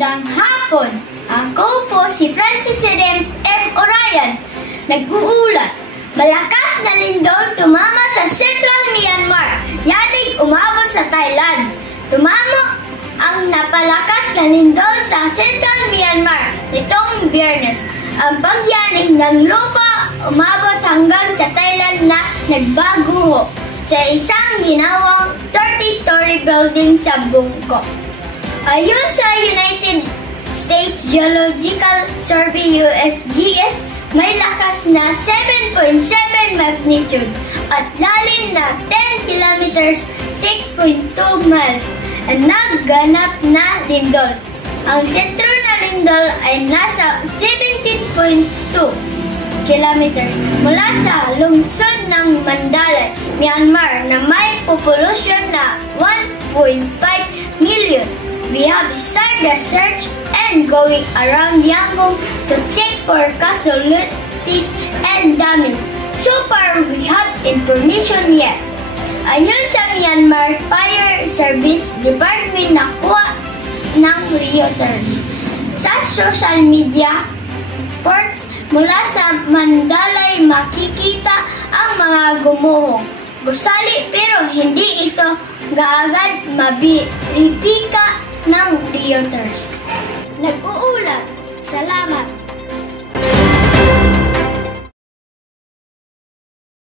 Magandang hapon! Ako po si Francis M. Orayan. Nag-uulat. Malakas na lindol tumama sa Central Myanmar. Yanig umabot sa Thailand. Tumama ang napalakas na lindol sa Central Myanmar nitong Biyernes. Ang pagyanig ng lupa umabot hanggang sa Thailand na nagbaguho sa isang ginawang 30-story building sa Bangkok. Ayon sa United States Geological Survey USGS, may lakas na 7.7 magnitude at lalim na 10 kilometers 6.2 miles ang nagganap na lindol. Ang sentro na lindol ay nasa 17.2 kilometers mula sa lungsod ng Mandalay, Myanmar na may populasyon na 1.5 million. We have started the search and going around Yangon to check for casualties and damage. So far, we have information yet. Ayon sa Myanmar Fire Service Department na kuha ng Reuters. Sa social media reports mula sa Mandalay makikita ang mga gumuhong gusali pero hindi ito gaagad mabiripika ng Reuters. Nag-uulat. Salamat.